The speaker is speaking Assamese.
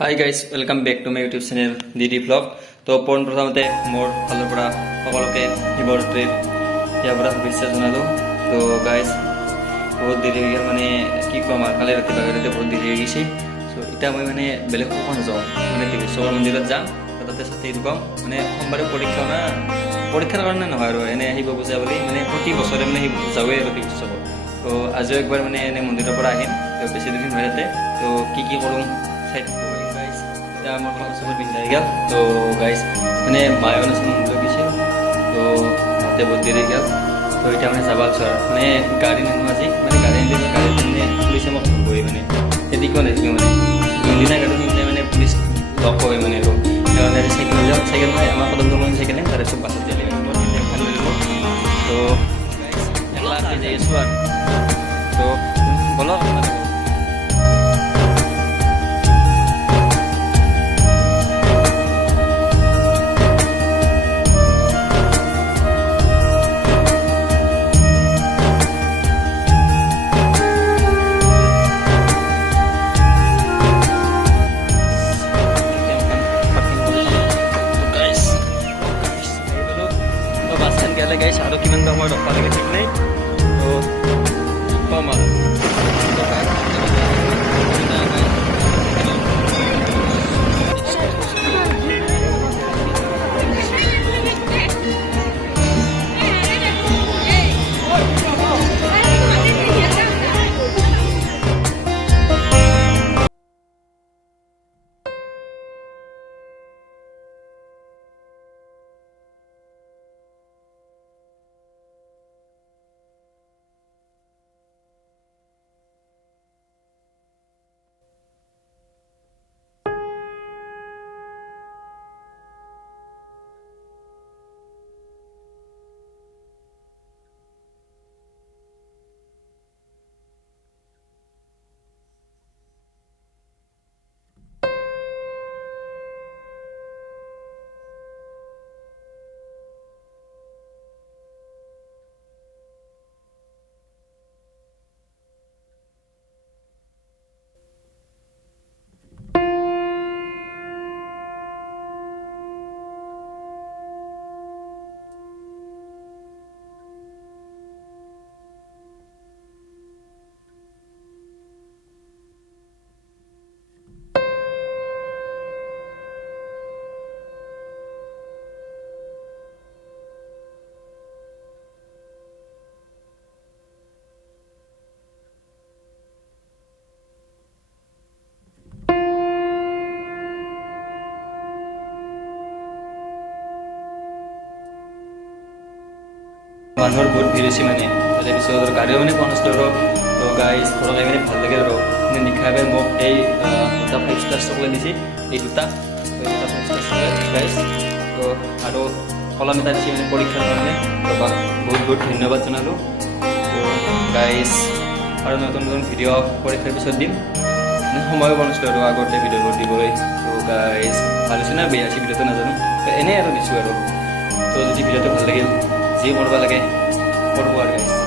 High guys welcome back to my YouTube channel DD vlog. তো পোনপ্ৰথমতে মোৰ ফালৰ পৰা সকলোকে শিৱৰাত্ৰিৰ ইয়াৰ পৰা শুভেচ্ছা জনালোঁ। তো গাইজ বহুত দেৰি হৈ গ'ল, মানে কি ক'ম আৰু কালি ৰাতি বাগেৰতে বহুত দেৰি হৈ গৈছে। চ' এতিয়া মই মানে বেলেগ ক'ব নাযাওঁ, মানে টিবেশ্বৰ মন্দিৰত যাম, তাতে ছাতি লুকাম। মানে সোমবাৰে পৰীক্ষা না, পৰীক্ষাৰ কাৰণে নহয় আৰু এনে আহিব পূজা বুলি, মানে প্ৰতি বছৰে মানে যাওঁৱেই আৰু টিবেশ্বৰত। তো আজিও একবাৰ মানে এনে মন্দিৰৰ পৰা আহিম, তো বেছি দিন হয় তাতে। তো কি কৰোঁ চাই থাকোঁ। এতিয়া মোৰ কাপোৰ চাপোৰ পিন্ধাই গ'ল। তো গাইজ মানে মায়ে মানে মন্দিৰত গৈছিল, তো তাতে বহুত দেৰি গ'ল। তো এতিয়া মানে যাব আছোঁ আৰু মানে গাড়ী নিনো আজি, মানে গাড়ী আনিলে গাড়ী মানে পুলিচে মোক ধৰিবই, মানে সেনেকুৱা নাছিলোঁ। মানে যোনদিনা গাড়ী নিলে মানে পুলিচ লগ হয় মানে, আৰু সেইকাৰণে চাইকেল যাওঁ, চাইকেল নহয় আমাৰ কদম দলং চাইকেল নিম, তাৰে চব বাছত যাই লাগিব। ভাল লাগিব। তো একলা যাই আছোঁ আৰু তো বলক guys, আৰু কিমান সময় ৰখা লাগে ঠিক নাই। তো কম আৰু মানুহৰ বহুত ভিৰ হৈছে, মানে তাৰে পিছত গাড়ীও মানে পোৱা নাছিলোঁ আৰু। তো গাইজ ঘৰত আহি মানে ভাল লাগে আৰু মানে নিশাবে মোক এই দুটা 5 ষ্টাৰ চকলেট দিছে, এই দুটা 5 ষ্টাৰ চকলেট গাইজ। তো আৰু কলম এটা দিছে মানে পৰীক্ষাৰ কাৰণে, তো বহুত বহুত ধন্যবাদ জনালোঁ। তো গাইজ আৰু নতুন নতুন ভিডিঅ' পৰীক্ষাৰ পিছত দিম, মানে সময়ো পোৱা নাছিলোঁ আৰু আগতে ভিডিঅ'বোৰ দিবলৈ। তো গাইজ ভাল হৈছে না বেয়া হৈছে ভিডিঅ'টো নাজানো, তো এনেই আৰু দিছোঁ আৰু। তো যদি ভিডিঅ'টো ভাল লাগিল, যি কৰিব লাগে কৰিব আৰু গাইজ।